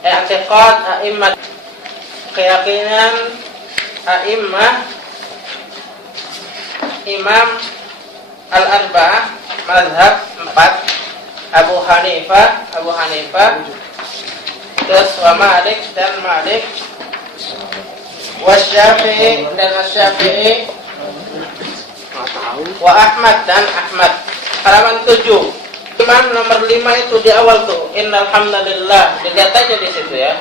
i'tiqad a'immah, keyakinan a'immah imam al-arba'ah mazhab 4, Abu Hanifah, terus wa Malik dan Malik, wa Syafi'i dan Asy-Syafi'i, wa Ahmad dan Ahmad. Halaman 7. Imam nomor 5 itu di awal tuh, innal hamdalillah. Dilihat aja di situ ya.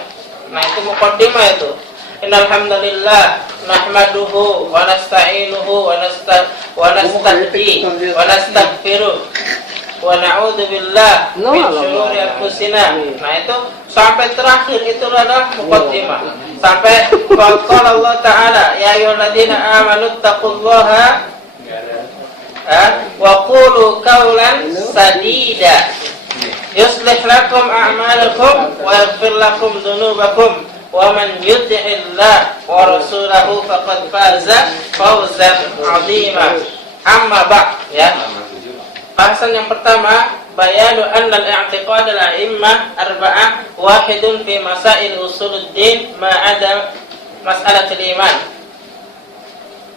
Nah, itu muqaddimah itu. Innal hamdalillah nahmaduhu wa nasta'inuhu wa nasta'di wa nastaghfiruh wa na'udzu billah min syururi anfusina. Nah, itu sampai terakhir itu adalah muqaddimah. Sampai qala Allah Ta'ala, ya ayyuhalladzina amanu taqullaha wa qulu qawlan sadida yuslih lakum a'malakum wa yaghfir lakum dzunubakum wa man yuti'illah wa rasulahu faqad faza fawzan 'azima. Amma ba'd, ya. Bahasan yang pertama, bayanu anna al-i'tiqad al-a'immah arba'ah wahidun fi masail usuluddin ma 'ada mas'alatul iman.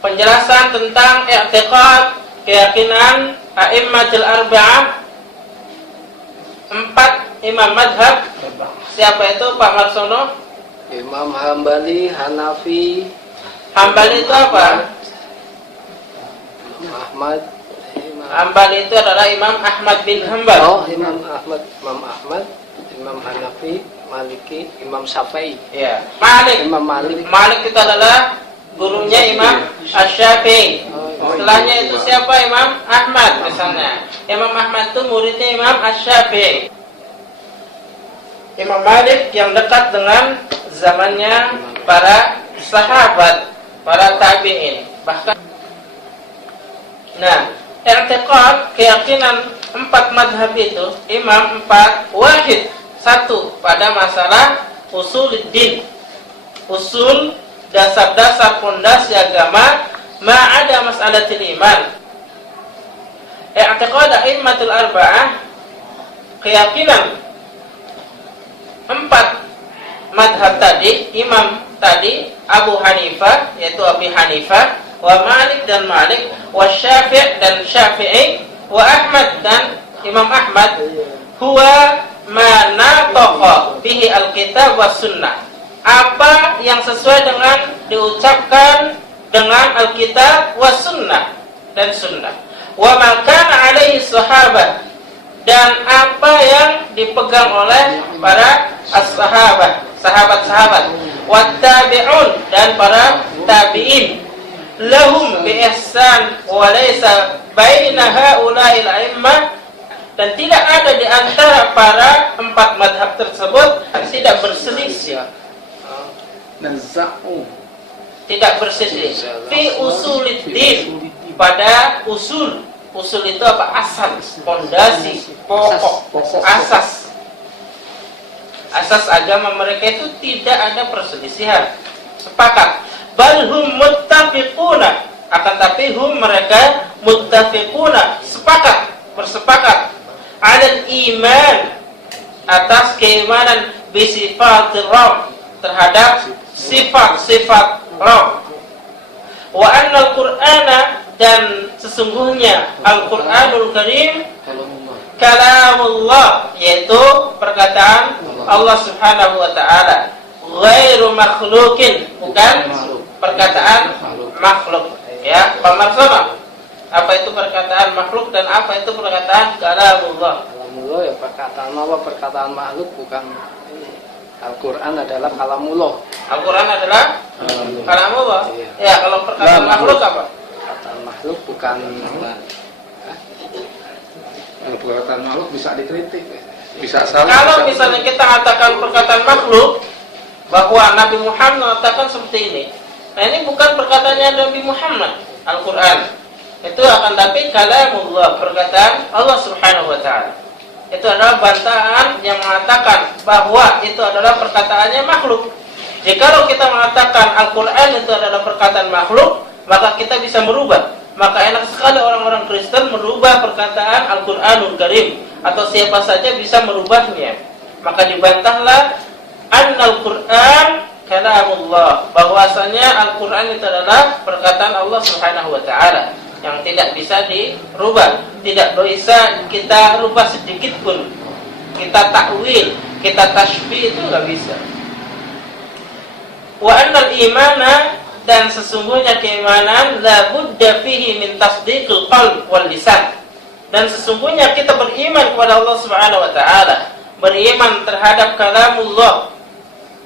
Penjelasan tentang i'tiqad, keyakinan a'immatul arba'ah, 4 imam madhab. Siapa itu Pak Marsono? Imam Hambali, Hanafi. Hambali itu apa? Ahmad. Hambali itu adalah Imam Ahmad bin Hambal. Oh, Imam Ahmad, Imam Hanafi, Maliki, Imam Syafi'i. Ya. Malik. Imam Malik. Malik itu adalah gurunya Imam Asy-Syafi'i. Setelahnya itu siapa? Imam Ahmad misalnya. Imam Ahmad itu muridnya Imam Asy-Syafi'i. Imam Malik yang dekat dengan zamannya para sahabat, para tabi'in. Bahkan nah, i'tiqad, keyakinan 4 madhab itu, imam 4 wahid, satu pada masalah usuluddin, usul dasar-dasar pondasi agama, ma'ada mas'alatil iman. I'tiqad a'immatul arba'ah, keyakinan 4 madhab tadi, imam tadi, Abu Hanifah, yaitu Abi Hanifah, wa Malik dan Malik, wa Syafi' dan Syafi'i, wa Ahmad dan Imam Ahmad, huwa ma nataqa bihi alkitab was sunnah. Apa yang sesuai dengan diucapkan dengan Alkitab was sunnah dan sunnah. Wa ma kana alaihi sahabat, dan apa yang dipegang oleh para as-sahabah, sahabat-sahabat, wat tabi'un dan para tabi'in, lahum bi ihsan wa laysa baina haula'il a'immah, dan tidak ada di antara para 4 madhab tersebut tidak berselisih. Tidak berselisih fi usuliddin, pada usul. Usul itu apa? Asal, pondasi, pokok, asas. Asas agama mereka itu tidak ada perselisihan. Sepakat. Bal hum muttafiquna, akan tapi hum mereka muttafiquna, sepakat, bersepakat. Alal iman, atas keimanan bisifatir Rabb, terhadap sifat-sifat Rabb. Wa anna al-Qur'ana, dan sesungguhnya Al-Qur'anul Karim kalamullah, yaitu perkataan Allah Subhanahu wa taala, ghairu makhluqin, bukan perkataan makhluk. Ya, Pak Marsono, apa itu perkataan makhluk dan apa itu perkataan kalamullah? Kalamullah ya perkataan Allah, perkataan makhluk bukan. Al-Quran adalah kalamullah. Al-Quran adalah kalamullah. Ya, kalau perkataan makhluk apa? Perkataan makhluk bukan. Kalau perkataan makhluk bisa dikritik, bisa salah. Kalau misalnya kita katakan perkataan makhluk, bahwa Nabi Muhammad mengatakan seperti ini, nah ini bukan perkataannya Nabi Muhammad. Al-Quran itu akan tapi kalamullah, perkataan Allah Subhanahu wa taala. Itu adalah bantahan yang mengatakan bahwa itu adalah perkataannya makhluk. Jika kita mengatakan Al-Quran itu adalah perkataan makhluk, maka kita bisa merubah. Maka enak sekali orang-orang Kristen merubah perkataan Al-Quranul Karim, atau siapa saja bisa merubahnya. Maka dibantahlah annal Qur'an kalamullah, bahwasanya Al-Qur'an itu adalah perkataan Allah Subhanahu wa taala yang tidak bisa dirubah, tidak bisa kita rubah sedikit pun. Kita takwil, kita tasbih itu enggak bisa. Wa annal imana, dan sesungguhnya keimanan la budda fihi min tasdiqil qalb wal lisan. Dan sesungguhnya kita beriman kepada Allah Subhanahu wa taala, beriman terhadap kalamullah,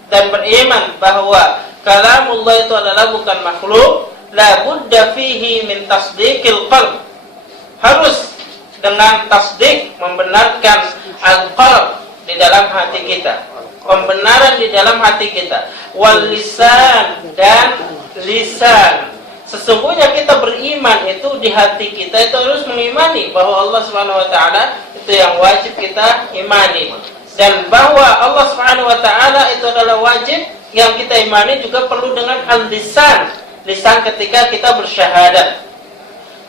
dan beriman bahwa kalamullah itu adalah bukan makhluk. La budda fihi min tasdiqil qalb, harus dengan tasdik, membenarkan al-qalb di dalam hati kita, pembenaran di dalam hati kita, wal lisan, dan lisan. Sesungguhnya kita beriman itu di hati kita itu harus mengimani bahwa Allah Subhanahu wa taala itu yang wajib kita imani, dan bahwa Allah Subhanahu wa taala itu adalah wajib yang kita imani juga perlu dengan al-lisan. Lisan ketika kita bersyahadat,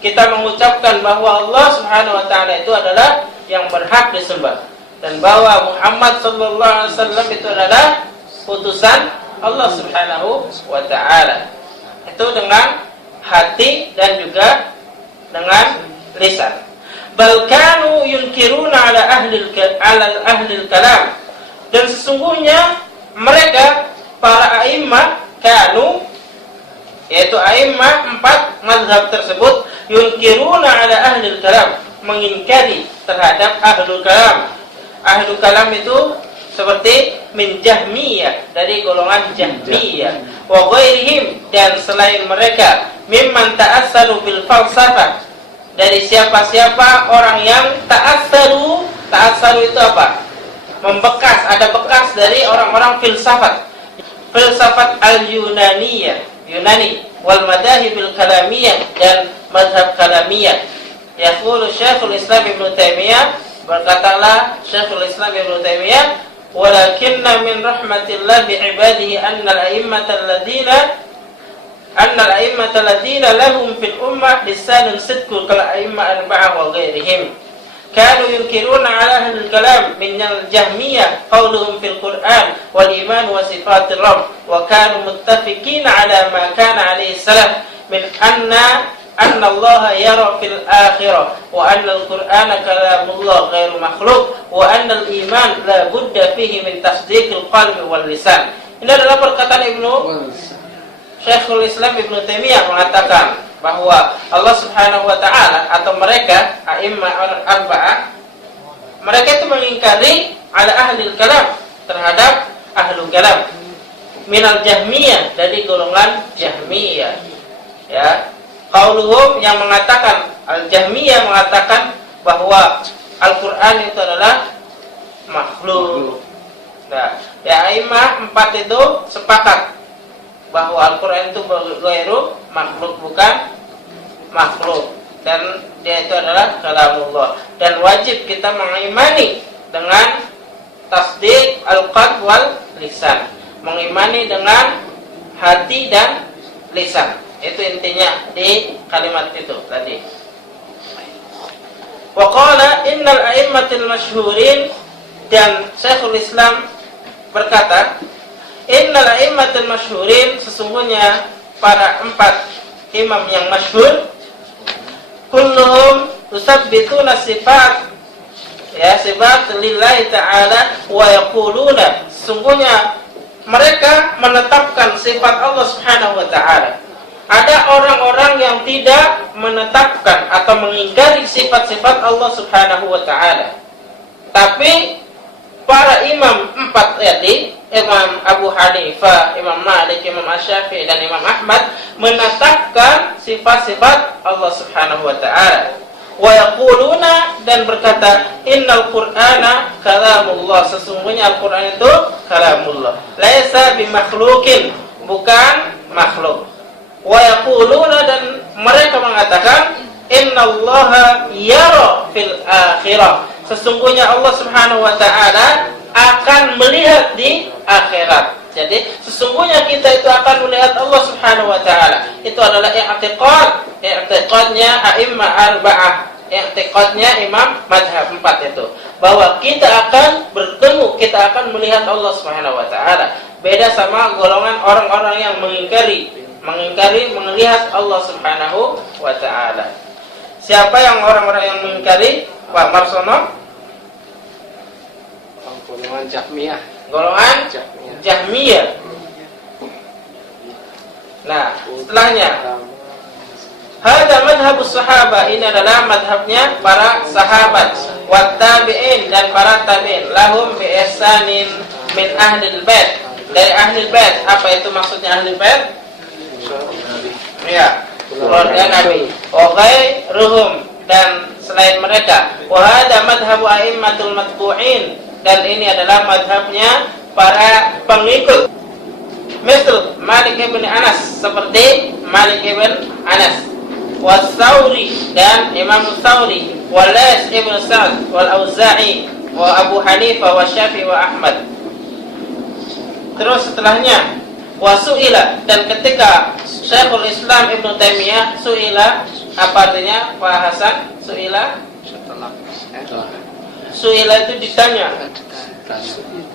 kita mengucapkan bahwa Allah Subhanahu wa taala itu adalah yang berhak disembah, dan bahwa Muhammad sallallahu alaihi wasallam itu adalah utusan Allah Subhanahu wa taala. Itu dengan hati dan juga dengan lisan. Bal kanu yunkiruna ala ahli kalam, dan sesungguhnya mereka para a'immah kanu, yaitu a'immah 4 mazhab tersebut, yunkiruna ala ahli kalam, mengingkari terhadap ahlul kalam. Ahlul kalam itu seperti min Jahmiyah, dari golongan Jahmiyah, wa ghairihim, dan selain mereka, mimman ta'assalu bil falsafah, dari siapa-siapa orang yang ta'assalu itu apa? Membekas, ada bekas dari orang-orang filsafat al-Yunaniyah, Yunani, wal madahibil kalamiyah, dan mazhab kalamiyah. Yaqulu Syekhul Islam Ibnu Taimiyah, berkatalah Syekhul Islam Ibnu Taimiyah, walakinna min rahmatillah bi'ibadihi annal a'immata alladziina lahum fil ummah lisanun sidqun kal a'immah arba'ah wa ghairihim kanu yunkiruna ala ahlil kalam min al-jahmiyah qawluhum fil Qur'an wal iman wa sifatir rabb, wa kanu muttafiqina ala ma kana alaihi salam min anna Allah yara fil akhirah, wa anna al-Qur'ana kalamullah ghairu makhluq, wa anna al-iman la budda fihi min tasdiqil qalbi wal lisan. Ini adalah perkataan Syekhul Islam Ibnu Taimiyah, mengatakan bahwa Allah Subhanahu wa taala atau mereka a'immah arba'ah, mereka itu mengingkari ala ahlil kalam, terhadap ahlul kalam, minal Jahmiyah, dari golongan Jahmiyah. Ya, qauluhum, yang mengatakan al-Jahmiyah mengatakan bahwa Al-Qur'an itu adalah makhluk. Nah, ya a'immah 4 itu sepakat bahwa Al-Quran itu ghairu makhluk, bukan makhluk, dan dia itu adalah kalamullah, dan wajib kita mengimani dengan tasdiq al-qalb wal lisan, mengimani dengan hati dan lisan. Itu intinya di kalimat itu tadi. Wa qala innal a'immatil masyhurin, dan Syekhul Islam berkata, innal a'immatul masyhurin, sesungguhnya para 4 imam yang masyhur, kulluhum tusabbituna sifat, ya, sifat lillahi ta'ala, wa yaquluna, sesungguhnya mereka menetapkan sifat Allah Subhanahu wa taala. Ada orang-orang yang tidak menetapkan atau mengingkari sifat-sifat Allah Subhanahu wa taala. Tapi para imam 4 tadi, Imam Abu Hanifah, Imam Malik, Imam Asy-Syafi'i, dan Imam Ahmad, menetapkan sifat-sifat Allah Subhanahu wa taala. Wa yaquluna, dan berkata, innal Qur'ana kalamullah, sesungguhnya Al-Qur'an itu kalamullah, laisa bimakhluqin, bukan makhluk. Wa yaquluna, dan mereka mengatakan, innallaha yara fil akhirah, sesungguhnya Allah Subhanahu wa taala akan melihat di akhirat. Jadi sesungguhnya kita itu akan melihat Allah Subhanahu wa taala. Itu adalah i'tiqadnya a'immah arba'ah, i'tiqadnya imam mazhab 4 itu. bahwa kita akan bertemu, kita akan melihat Allah Subhanahu wa taala. Beda sama golongan orang-orang yang mengingkari melihat Allah Subhanahu wa taala. Siapa yang orang-orang yang mengingkari? Pak Marsono? Golongan Jahmiyah. Golongan Jahmiyah. Nah, setelahnya hada madhabus sahabat, ini adalah madhabnya para sahabat, wat tabi'in dan para tabi'in, lahum bi ihsanin min ahlil bait, dari ahlil bait. Apa itu maksudnya ahlil bait? Ya, keluarga Nabi. Wa ghairuhum, dan selain mereka. Wa hada madhabu a'immatul matbu'in, dan ini adalah madhabnya para pengikut. Misal Malik ibn Anas, seperti Malik ibn Anas, was-Sauri, dan Imam Sauri, wal-Lais ibn Sa'd, wal-Auza'i, wa Abu Hanifah, wa Syafi'i, wa Ahmad. Terus setelahnya wasu'ila, dan ketika Syekhul Islam Ibn Taimiyah su'ila, apa artinya Pak Hasan? Su'ila itu ditanya.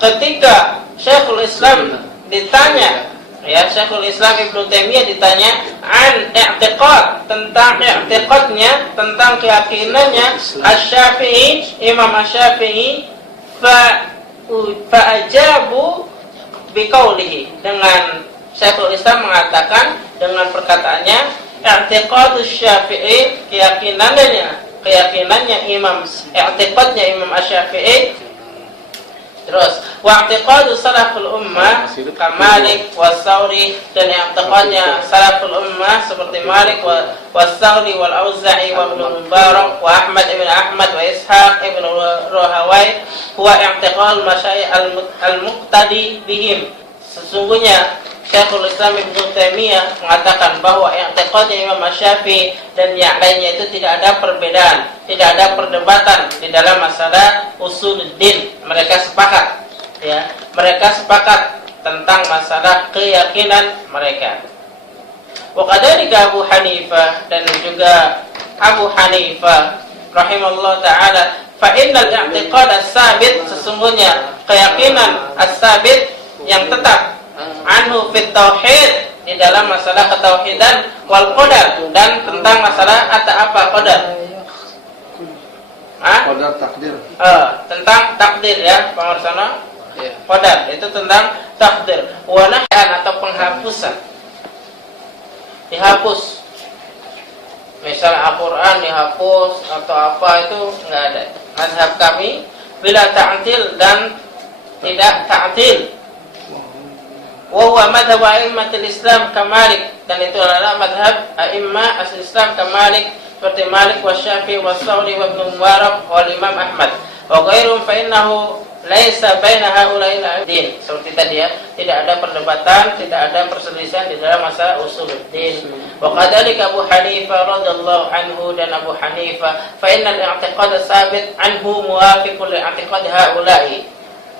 Ketika Syekhul Islam ditanya, ya, Syekhul Islam Ibn Taimiyah ditanya an i'tiqad, tentang i'tiqadnya, tentang keyakinannya Asy-Syafi'i, Imam Asy-Syafi'i, fa'ajabu biqaulihi, dengan Syekhul Islam mengatakan dengan perkataannya i'tiqadus Syafi'i, keyakinannya Imam, i'tiqadnya Imam Asy-Syafi'i. Terus wa i'tiqadus salaful ummah kamalik was-Sauri, dan i'tiqadnya salaful ummah seperti Malik was-Sauri wal Auza'i wa Ibnu Mubarak wa Ahmad ibn Ahmad wa Ishaq ibn Rahawai huwa i'tiqad masyayikh al-muqtadi bihim. Sesungguhnya Syekhul Islam Ibn Taimiyah mengatakan bahwa i'tiqadnya Imam Asy-Syafi'i dan yang lainnya itu tidak ada perbedaan, tidak ada perdebatan di dalam masalah usuluddin. Mereka sepakat, ya, mereka sepakat tentang masalah keyakinan mereka. Wa kadzalika Abu Hanifah, dan juga Abu Hanifah rahimahullah taala, fa innal i'tiqad as-sabit, sesungguhnya keyakinan as-sabit yang tetap, anhu fit tauhid, di dalam masalah ketauhidan, wal qadar, dan tentang masalah apa qadar? Qadar takdir. Tentang takdir, ya, Pak Marsono. Qadar itu tentang takdir. Wa nahyan, atau penghapusan. Dihapus. Misal Al-Qur'an dihapus atau apa, itu enggak ada. Mazhab kami bila ta'til dan tidak ta'til. Wa huwa madhhab a'immatul Islam kamalik, dan itu adalah madhab a'immah al-Islam kamalik, seperti Malik wa Syafi'i wa Sauri wa Ibnu Mubarak wa Imam Ahmad wa ghairuhum, fa innahu laisa baina haula'i din. Seperti tadi, ya, tidak ada perdebatan, tidak ada perselisihan di dalam masalah usuluddin. Wa kadzalika Abu Hanifah radhiyallahu anhu, dan Abu Hanifah, fa innal i'tiqad tsabit anhu muwafiqun li i'tiqad haula'i.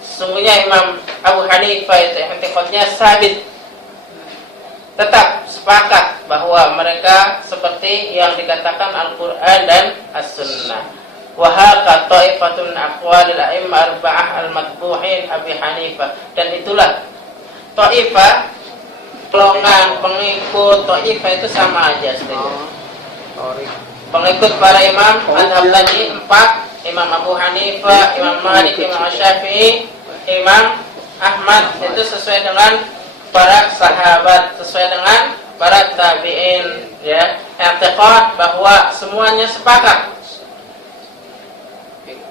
Sesungguhnya Imam Abu Hanifah itu i'tiqadnya sabit, tetap sepakat bahwa mereka seperti yang dikatakan Al-Quran dan As-Sunnah. Wa haqa ta'ifatun aqwalil a'immah arba'ah al-matbu'in Abi Hanifah, dan itulah ta'ifah, golongan pengikut ta'ifah itu sama aja sebenarnya. Pengikut para imam mazhab tadi 4, Imam Abu Hanifah, Imam Malik, Imam Syafi'i, Imam Ahmad, itu sesuai dengan para sahabat, sesuai dengan para tabi'in, ya. I'tiqad bahwa semuanya sepakat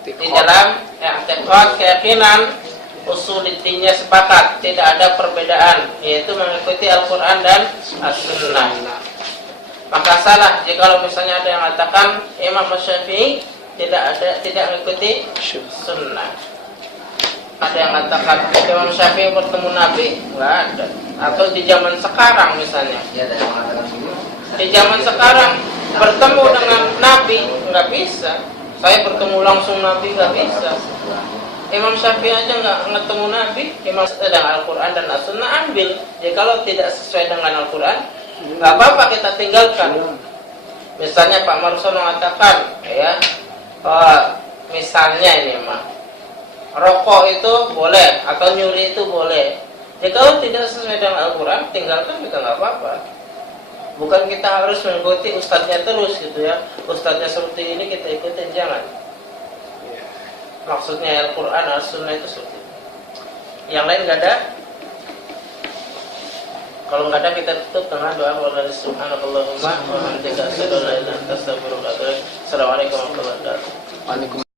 di dalam i'tiqad, keyakinan usuluddinnya sepakat, tidak ada perbedaan, yaitu mengikuti Al-Quran dan As-Sunnah. Maka salah jika misalnya ada yang mengatakan Imam Syafi'i tidak mengikuti Sunnah. Ada yang mengatakan Imam Syafi'i bertemu Nabi, enggak ada. Atau di zaman sekarang misalnya, di zaman sekarang bertemu dengan Nabi enggak bisa. Saya bertemu langsung Nabi enggak bisa. Imam Syafi'i aja enggak ketemu Nabi. Imam sedang Al-Quran dan As-Sunnah ambil. Jadi kalau tidak sesuai dengan Al-Quran, enggak apa-apa kita tinggalkan. Misalnya Pak Marsono mengatakan, ya, misalnya ini mah rokok itu boleh atau nyuri itu boleh. Ya kalau tidak sesuai dengan Al-Quran, tinggalkan juga nggak apa-apa. Bukan kita harus mengikuti ustadznya terus gitu ya. Ustadznya seperti ini kita ikutin, jangan. Maksudnya Al-Quran, As-Sunnah itu seperti itu. Yang lain nggak ada? Kalau nggak ada kita tutup dengan doa wallahi subhanakallahumma wa bihamdika asyhadu an la ilaha illa anta astaghfiruka wa atubu ilaik. Assalamualaikum warahmatullahi wabarakatuh. Waalaikumsalam.